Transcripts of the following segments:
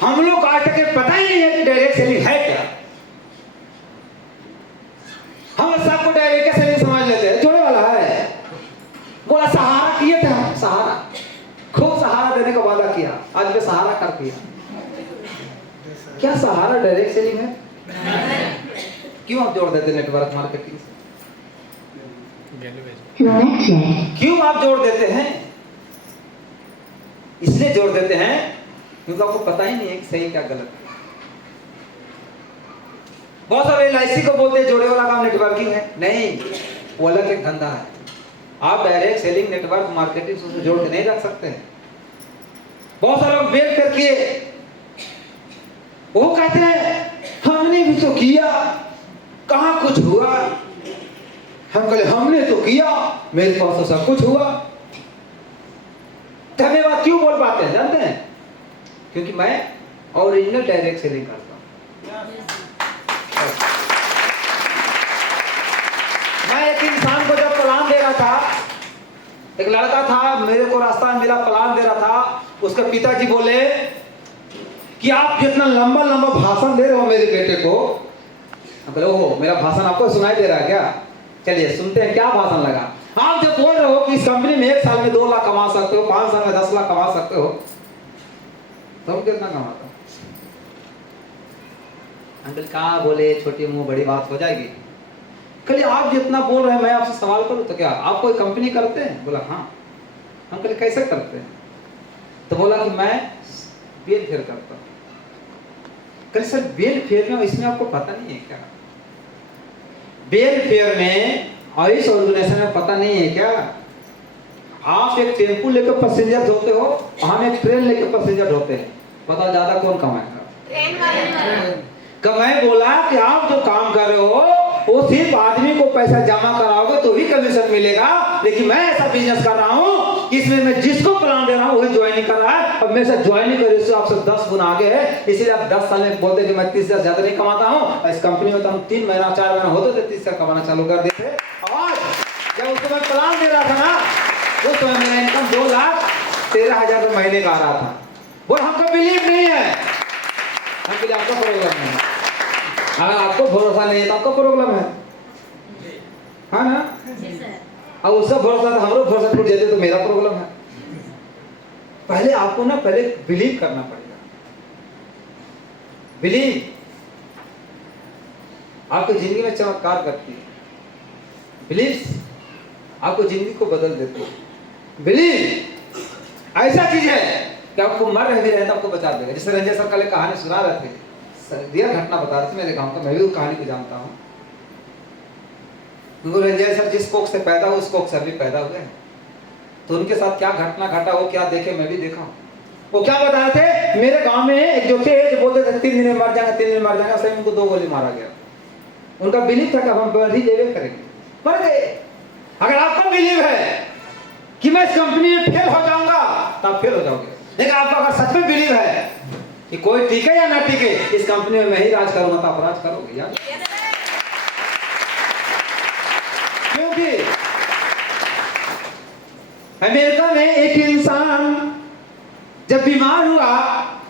हम लोग आज तक पता ही नहीं है कि डायरेक्ट सेलिंग है क्या। हम सबको डायरेक्ट सेलिंग समझ लेते हैं, जोड़े वाला है। बोला सहारा किए थे हम, सहारा खूब सहारा देने का वादा किया, आज मैं सहारा कर दिया। क्या सहारा डायरेक्ट सेलिंग है? क्यों आप जोड़ देते नेटवर्क मार्केटिंग से? क्यों आप जोड़ देते हैं? इसलिए जोड़ देते हैं क्योंकि आपको पता ही नहीं है कि सही क्या गलत है। बहुत सारे LIC को बोलते हैं जोड़े वाला काम नेटवर्किंग है, नहीं, वो अलग एक धंधा है। आप डायरेक्ट सेलिंग नेटवर्क मार्केटिंग से जोड़ के नहीं रख सकते हैं। बहुत सारे लोग बेल करके वो कहते हैं हमने भी तो किया, कहां कुछ हुआ। हम कहले हमने तो किया, मेरे पास तो सब कुछ हुआ। धन्यवाद क्यों बोल पाते हैं जानते हैं? क्योंकि मैं ओरिजिनल डायरेक्ट सेलिंग करता हूं। मैं एक इंसान को जब प्लान दे रहा था, एक लड़का था मेरे को रास्ता में मिला, प्लान दे रहा था, उसके पिताजी बोले कि आप जितना लंबा लंबा भाषण दे रहे हो मेरे बेटे को। हम बोले ओहो, मेरा भाषण आपको सुनाई दे रहा है क्या? चलिए सुनते हैं क्या भाषण लगा। आप जब बोल रहे हो कि इस कंपनी में 1 साल में 2 लाख कमा सकते हो, 5 साल में 10 लाख कमा सकते हो, तुम कितना कमाते हो? अंकल कहा बोले छोटी मुंह बड़ी बात हो जाएगी। कल आप जितना बोल रहे हैं मैं आपसे सवाल करूं तो क्या आप कोई कंपनी करते हैं? बोला हाँ। हम कल कैसे करते हैं? तो बोला कि मैं बेल फेयर करता हूं। कल सर बेल फेयर में, इसमें आपको पता नहीं है क्या? बेल फेयर में और इस ऑर्गेनाइजेशन में पता नहीं है क्या? आप एक टेम्पू लेकर पैसेंजर ढोते हो, हम एक ट्रेन लेकर पैसेंजर ढोते हैं, बताओ ज्यादा कौन कमाएगा? ट्रेन वाले। मैं बोला कि आप जो काम कर रहे हो वो सिर्फ आदमी को पैसा जमा कराओगे तो भी कमीशन मिलेगा, लेकिन मैं ऐसा बिजनेस कर रहा हूँ इसमें मैं जिसको प्लान दे रहा हूँ वही ज्वाइनिंग कर रहा है, और मेरे साथ ज्वाइनिंग करे इससे आपसे 10 गुना आगे है। इसीलिए आप 10 साल में बोलते कि मैं 30,000 ज्यादा नहीं कमाता हूँ। इस कंपनी में तो हम 3 महीना 4 महीना होते थे 30,000 कमाना चालू कर देते। और जब उसको मैं प्लान दे रहा था ना, उस समय मेरा इनकम 2,13,000 महीने का आ रहा था। वो हमको बिलीव नहीं है, हम के लिए आपका प्रॉब्लम है। अगर आपको भरोसा नहीं है तो आपका प्रॉब्लम है, हाँ ना? अब उसका भरोसा था, हमरो भरोसा टूट जाते तो मेरा प्रॉब्लम है। पहले आपको ना पहले बिलीव करना पड़ेगा। बिलीव आपकी जिंदगी में चमत्कार करती है। बिलीव आपको जिंदगी को बदल देती है। बिलीव ऐसा चीज है कि आपको मर रहे भी रहे तो आपको बचा देगा। जैसे रंजय सर कल कहानी सुना रहे थे, दिया घटना बता रहे थे मेरे गांव का, मैं भी उस कहानी को जानता हूँ। रंजय सर जिस कोख से पैदा हुए उस कोख से भी पैदा हुए, तो उनके साथ क्या घटना घटा वो क्या देखे मैं भी देखा हूँ। वो क्या बता रहे थे, मेरे गांव में एक जो थे जो बोलते थे 3 दिन में मर जाएंगे 3 दिन में मर जाएंगे, सही उनको 2 गोली मारा गया। उनका बिलीव था कि हम बड़ी जेबे करेंगे, मर गए। अगर आपका बिलीव है कि मैं इस कंपनी में फेल हो जाऊंगा तो आप फेल हो जाओगे, लेकिन आपका अगर सच में बिलीव है कि कोई टिके या ना टिके इस कंपनी में मैं ही राज करूंगा तो आप राज करोगे यार। क्योंकि अमेरिका में एक इंसान जब बीमार हुआ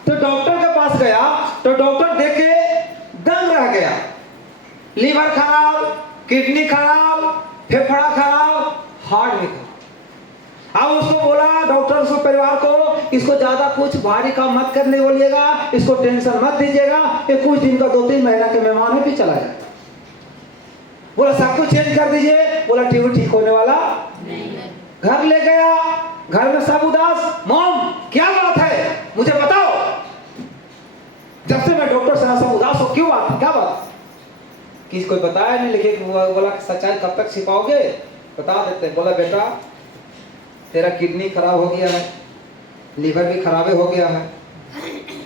तो डॉक्टर के पास गया तो डॉक्टर देख के दंग रह गया। लीवर खराब, किडनी खराब, फेफड़ा खराब, हार्ट भी खराब। अब उसको बोला डॉक्टर उसको परिवार को, इसको ज्यादा कुछ भारी काम मत करने बोलिएगा, इसको टेंशन मत दीजिएगा, ये कुछ दिन का 2-3 महीना के मेहमान है फिर चला जाएगा। बोला सब कुछ चेंज कर दीजिए। बोला ठीक होने वाला नहीं। घर ले गया, घर में सब उदास। मॉम क्या बात है मुझे बताओ, जब से मैं डॉक्टर से सब उदास हो, क्यों बात, क्या बात? किसी को बताया नहीं, लेकिन बोला सच्चाई कब तक छिपाओगे, बता देते। बोला बेटा तेरा किडनी खराब हो गया है, लीवर भी खराब हो गया है,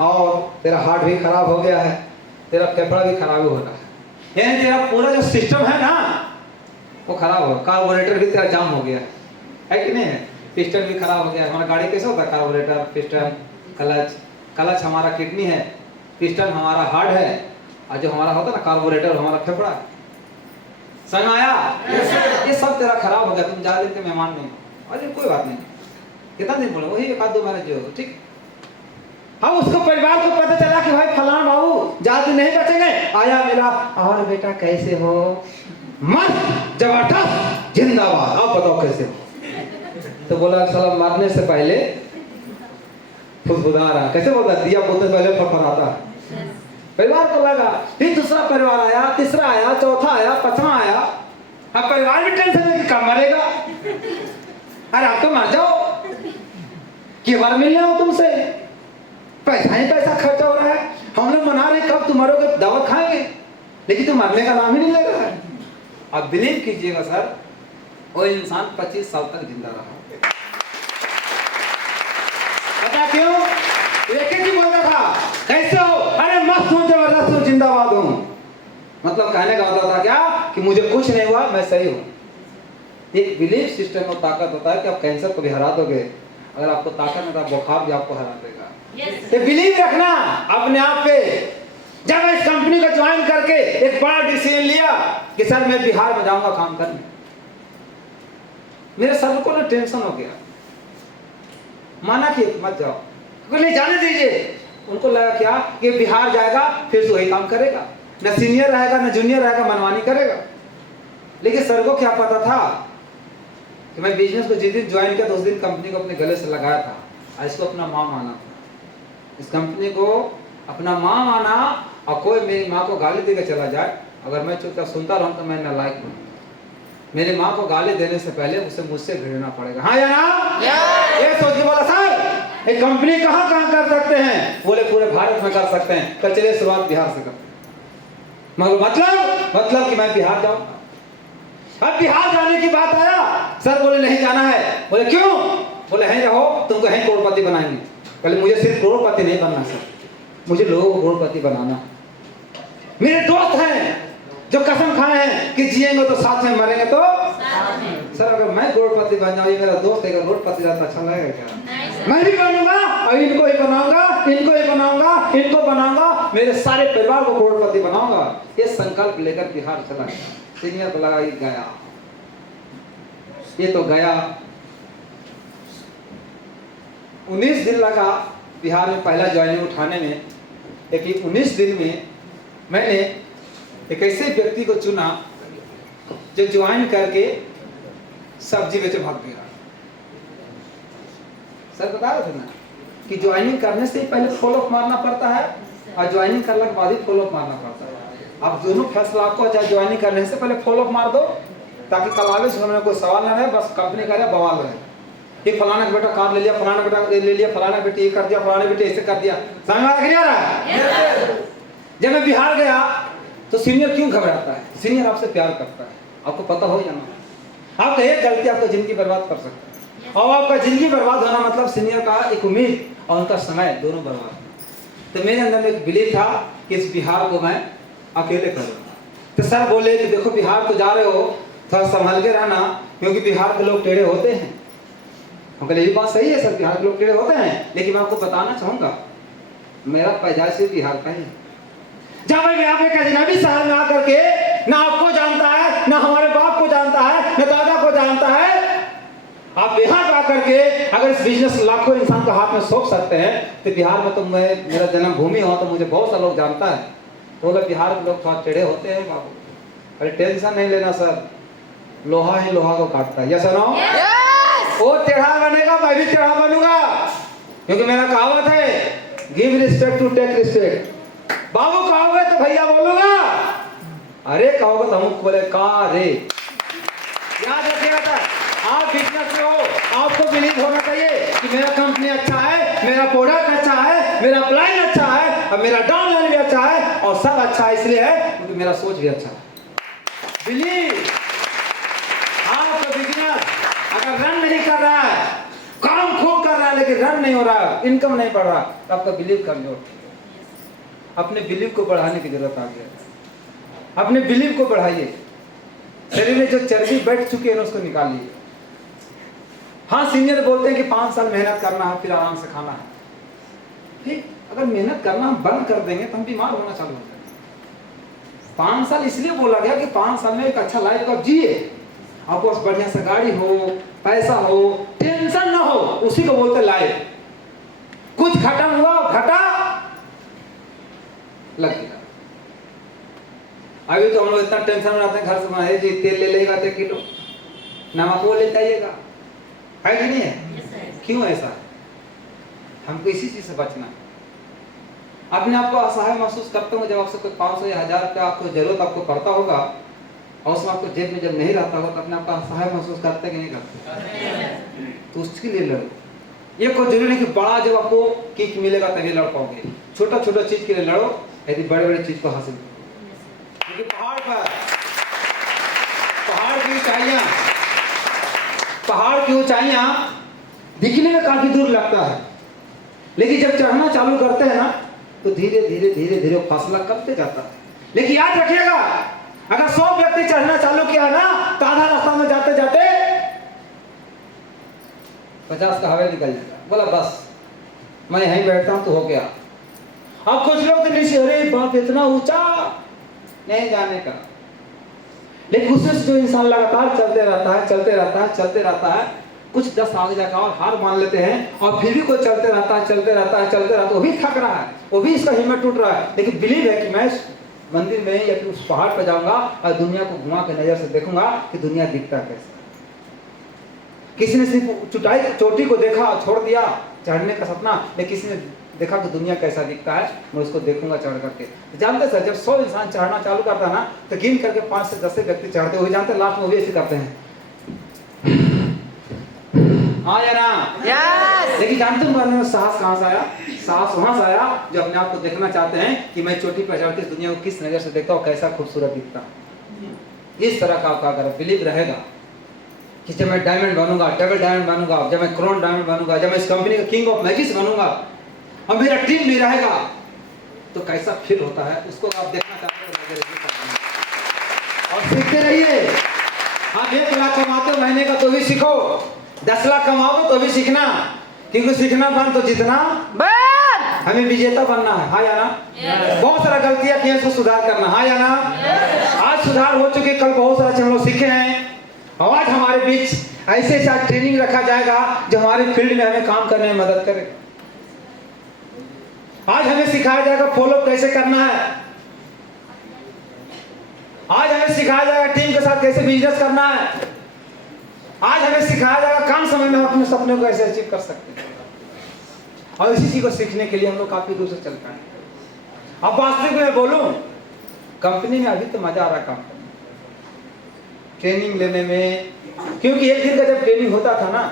और तेरा हार्ट भी खराब हो गया है, तेरा फेफड़ा भी खराब हो रहा है, यानी तेरा पूरा जो सिस्टम है ना वो खराब हो, कार्बोरेटर भी तेरा जाम हो गया है कि नहीं है? पिस्टन भी खराब हो गया है। हमारा गाड़ी कैसे होता है, कार्बोरेटर, पिस्टन, क्लच। क्लच हमारा किडनी है, पिस्टन हमारा हार्ट है, और जो हमारा होता है ना कार्बोरेटर हमारा फेफड़ा है। समझ आया? ये सब तेरा खराब हो गया, तुम ज्यादा दिन के मेहमान नहीं हो। अरे कोई बात नहीं, कितना दिन बोले, वही 1-2 महीने जो ठीक। हाँ, उसको परिवार को पता चला कि भाई फलाना बाबू जादू नहीं बचेंगे। आया मेरा, और बेटा कैसे हो? मस्त, जबरदस्त, जिंदाबाद, आप बताओ कैसे हो? तो बोला साला मरने से पहले खुशबुदा रहा। कैसे बोलता? दिया बोलते से पहले फरफराता। परिवार को लगा, फिर दूसरा परिवार आया, तीसरा आया, चौथा आया, पांचवा आया। अब परिवार भी टेंशन में कि कब मरेगा। अरे आप तो मर जाओ, कि बार मिलने हो तुमसे, पैसा ही पैसा खर्चा हो रहा है। हम लोग मना रहे कब तुम मरोगे, दवा खाएंगे, लेकिन तुम मरने का नाम ही नहीं ले रहा है। अब बिलीव कीजिएगा सर, वो इंसान 25 साल तक जिंदा रहा। पता क्यों? एक ही बोलता था, कैसे हो? अरे मस्त हूँ, जबरदस्त हूँ, जिंदाबाद हूँ। मतलब कहने का मतलब था क्या कि मुझे कुछ नहीं हुआ, मैं सही हूँ। एक बिलीफ सिस्टम में ताकत होता है कि आप कैंसर को भी हरा दोगे। अगर आपको ताकत नहीं, तो बुखार भी आपको हरा देगा। तो बिलीव रखना अपने आप पे। जब मैं इस कंपनी को ज्वाइन करके एक बड़ा डिसीजन लिया कि सर मैं बिहार में जाऊंगा काम करने, मेरे सर को ना टेंशन हो गया। माना कि मत जाओ, नहीं जाने दीजिए। उनको लगा क्या कि बिहार जाएगा फिर से वही काम करेगा, न सीनियर रहेगा न जूनियर रहेगा, मनमानी करेगा। लेकिन सर को क्या पता था कि मैं बिजनेस को जिस दिन ज्वाइन किया तो उस दिन कंपनी को अपने गले से लगाया था और इसको अपना माँ माना था। इस कंपनी को अपना माँ माना, और कोई मेरी माँ को गाली देकर चला जाए, अगर मैं चुपचाप सुनता रहूं तो मैं नालायक हूँ। मेरी माँ को गाली देने से पहले उसे मुझसे भिड़ना पड़ेगा। हाँ या ना? ये सोच के बोला सर एक कंपनी कहाँ कहाँ कर सकते हैं? बोले पूरे भारत में कर सकते हैं। तो चलिए शुरुआत बिहार से करते हैं। मतलब कि मैं बिहार जाऊंगा। अब बिहार जाने की बात आया, सर बोले नहीं जाना है। बोले क्यों? बोले है रहो, तुमको है करोड़पति बनाएंगे। पहले मुझे सिर्फ करोड़पति नहीं बनना सर, मुझे लोगों को करोड़पति बनाना। मेरे दोस्त हैं जो कसम खाए हैं कि जिएंगे तो साथ में, मरेंगे तो सर। अगर मैं करोड़पति बन जाऊँ, ये मेरा दोस्त है, करोड़पति रहता अच्छा लगेगा क्या? मैं भी बनूंगा और इनको ही बनाऊंगा, इनको ही बनाऊंगा, इनको बनाऊंगा, मेरे सारे परिवार को करोड़पति बनाऊंगा। ये संकल्प लेकर बिहार चला गया। सीनियर बोला गया, ये तो गया। 19 दिन लगा बिहार में पहला ज्वाइनिंग उठाने में। लेकिन 19 दिन में मैंने एक ऐसे व्यक्ति को चुना जो ज्वाइन करके सब्जी बेचे भाग गया। सर बता रहे थे ना कि ज्वाइनिंग करने से पहले फॉलो अप मारना पड़ता है और ज्वाइनिंग करने के बाद ही फॉलो अप मारना पड़ता है। आप दोनों फैसला आपको, चाहे ज्वाइनिंग करने से पहले फॉलो अप मार दो, ताकि कल आगे सुनने में कोई सवाल ना रहे, बस कंपनी करे बवाल रहे। ये फलाना का बेटा कार ले लिया, फलाना बेटा ले लिया, फलाना बेटे ये कर दिया, फलाने बेटे ऐसे कर दिया। समझ में नहीं आ रहा है? जब मैं बिहार गया तो सीनियर क्यों घबराता है? सीनियर आपसे प्यार करता है, आपको पता हो या ना। आपका एक गलती आपको जिंदगी बर्बाद कर सकता है, और आपका जिंदगी बर्बाद होना मतलब सीनियर का एक उम्मीद और उनका समय दोनों बर्बाद। तो मेरे अंदर एक बिलीव था कि इस बिहार को मैं अकेले करूँगा। तो सर बोले कि देखो बिहार को जा रहे हो, थोड़ा संभल के रहना, क्योंकि बिहार के लोग टेढ़े होते हैं। हम कहे ये बात सही है सर, बिहार के लोग टेढ़े होते हैं, लेकिन मैं आपको बताना चाहूंगा मेरा पैदाइश से बिहार का ही। जब मैं यहाँ पे अजनबी शहर में आकर के ना आपको जानता है, ना हमारे बाप को जानता है, ना दादा को जानता है, आप यहाँ पे आकर के अगर इस बिजनेस लाखों इंसान को हाथ में सौंप सकते हैं, तो बिहार में तो मैं, मेरा जन्मभूमि हो, तो मुझे बहुत सारे लोग जानता है। बोले बिहार के लोग थोड़ा टेढ़े होते हैं बाबू। अरे टेंशन नहीं लेना सर, लोहा ही लोहा को काटता है। यस और नो? वो टेढ़ा बनेगा, मैं भी टेढ़ा बनूंगा, क्योंकि मेरा कहावत है give respect to take respect. बाबू कहोगे तो भैया बोलूंगा, अरे कहोगे तो हम बोले का रे। याद रखिएगा, आप बिजनेस में हो, आपको बिलीव होना चाहिए कि मेरा कंपनी अच्छा है, मेरा प्रोडक्ट अच्छा है, मेरा प्लान अच्छा है, और मेरा डाउनलाइन भी अच्छा है, और सब अच्छा है इसलिए है क्योंकि मेरा सोच भी अच्छा है। बिलीव। आपका बिजनेस अगर रन नहीं कर रहा है, काम खूब कर रहा है लेकिन रन नहीं हो रहा है, इनकम नहीं बढ़ रहा, तो आपका बिलीव कमजोर। अपने बिलीव को बढ़ाने की जरूरत आ गई है। अपने बिलीव को बढ़ाइए। शरीर में जो चर्बी बैठ चुकी है उसको निकालिए। हाँ, सीनियर बोलते हैं कि 5 साल मेहनत करना है फिर आराम से खाना है। ठीक, अगर मेहनत करना हम बंद कर देंगे तो हम बीमार होना चालू हो जाएंगे। 5 साल इसलिए बोला गया कि 5 साल में एक अच्छा लाइफ आप जिए, आपको पास बढ़िया सा गाड़ी हो, पैसा हो, टेंशन ना हो, उसी को बोलते लाइफ। कुछ घटा हुआ, घटा लग गया। अभी तो हम लोग इतना टेंशन में रहते हैं, घर से बनाए जी तेल ले लेगा 1 किलो, नमक वो लेते आइएगा, है कि नहीं है? क्यों ऐसा? हमको इसी चीज से बचना है। अपने आप को असहाय महसूस करते हो जब आपसे कोई 500 या 1000 रुपया आपको जरूरत आपको पड़ता होगा और उसमें आपको जेब में जब नहीं रहता होगा तो अपने आप को असहाय महसूस करते हैं कि नहीं करते? तो उसके लिए लड़ो। ये कोई जरूरी नहीं कि बड़ा जब आपको किक मिलेगा तभी लड़ पाओगे, छोटा छोटा चीज के लिए लड़ो यदि बड़े बड़े चीज को हासिल करो। क्योंकि पहाड़ की ऊंचाइयां दिखने में काफी दूर लगता है, लेकिन जब चढ़ना चालू करते हैं ना तो धीरे धीरे धीरे धीरे फासला कमते जाता है। लेकिन याद रखिएगा, अगर 100 व्यक्ति चढ़ना चालू किया है ना तो आधा रास्ता में जाते जाते 50 का हवा निकल जाएगा, बोला बस मैं यहीं बैठता हूं तो हो गया। अब कुछ लोग तो नीचे, अरे बाप इतना ऊंचा नहीं जाने का। लेकिन उसमें से जो इंसान लगातार चलते रहता है, चलते रहता है, चलते रहता है, कुछ 10 आगे जाकर और हार मान लेते हैं और फिर भी कोई चलते रहता है, चलते रहता है, चलते रहता है, वो भी थक रहा है, वो भी इसका हिम्मत टूट रहा है, लेकिन बिलीव है कि मैं इस मंदिर में या फिर उस पहाड़ पर जाऊंगा और दुनिया को घुमा के नजर से देखूंगा कि दुनिया दिखता कैसा। किसी ने सिर्फ चोटी को देखा और छोड़ दिया चढ़ने का सपना, लेकिन किसी ने देखा कि दुनिया कैसा दिखता है, मैं उसको देखूंगा चढ़ करके। जानते सर, जब 100 इंसान चढ़ना चालू करता है ना तो गिन करके 5 से 10 व्यक्ति चढ़ते हुए जानते, लास्ट में वो भी ऐसे करते हैं, हाँ या ना? yes! लेकिन जानते हो में साहस कहां से आया? साहस वहां से आया जो अपने आप को देखना चाहते हैं कि मैं चोटी पर चढ़ के दुनिया को किस नजर से देखता हूँ, कैसा खूबसूरत दिखता। इस तरह का आपका अगर बिलीव रहेगा कि जब मैं डायमंड बनूंगा, डबल डायमंड बनूंगा, जब मैं क्रोन डायमंड बनूंगा, जब मैं इस कंपनी का किंग ऑफ मैजिक्स बनूंगा और मेरा टीम भी रहेगा, तो कैसा फील होता है उसको आप देखना चाहते हो और सीखते रहिए। आप 1 लाख कमाते हो महीने का तो भी सीखो, 10 लाख कमाओ तो भी सीखना, क्योंकि सीखना बन तो जितना बन, हमें विजेता बनना है, हाँ या ना? yes! बहुत सारा गलतियां की उसको सुधार करना, हाँ या ना? yes! आज सुधार हो चुके, कल बहुत सारा हम लोग सीखे हैं। आज हमारे बीच ऐसे ऐसा ट्रेनिंग रखा जाएगा जो हमारे फील्ड में हमें काम करने में मदद करे। आज हमें सिखाया जाएगा फॉलो कैसे करना है, आज हमें सिखाया जाएगा टीम के साथ कैसे बिजनेस करना है, आज हमें सिखाया जाएगा कम समय में हम अपने सपने को कैसे अचीव कर सकते हैं। और इसी चीज को सीखने के लिए हम लोग काफी दूर से चल पाए। अब वास्तविक में बोलूं, कंपनी में अभी तो मजा आ रहा काम करने, ट्रेनिंग लेने में, क्योंकि एक दिन का जब ट्रेनिंग होता था ना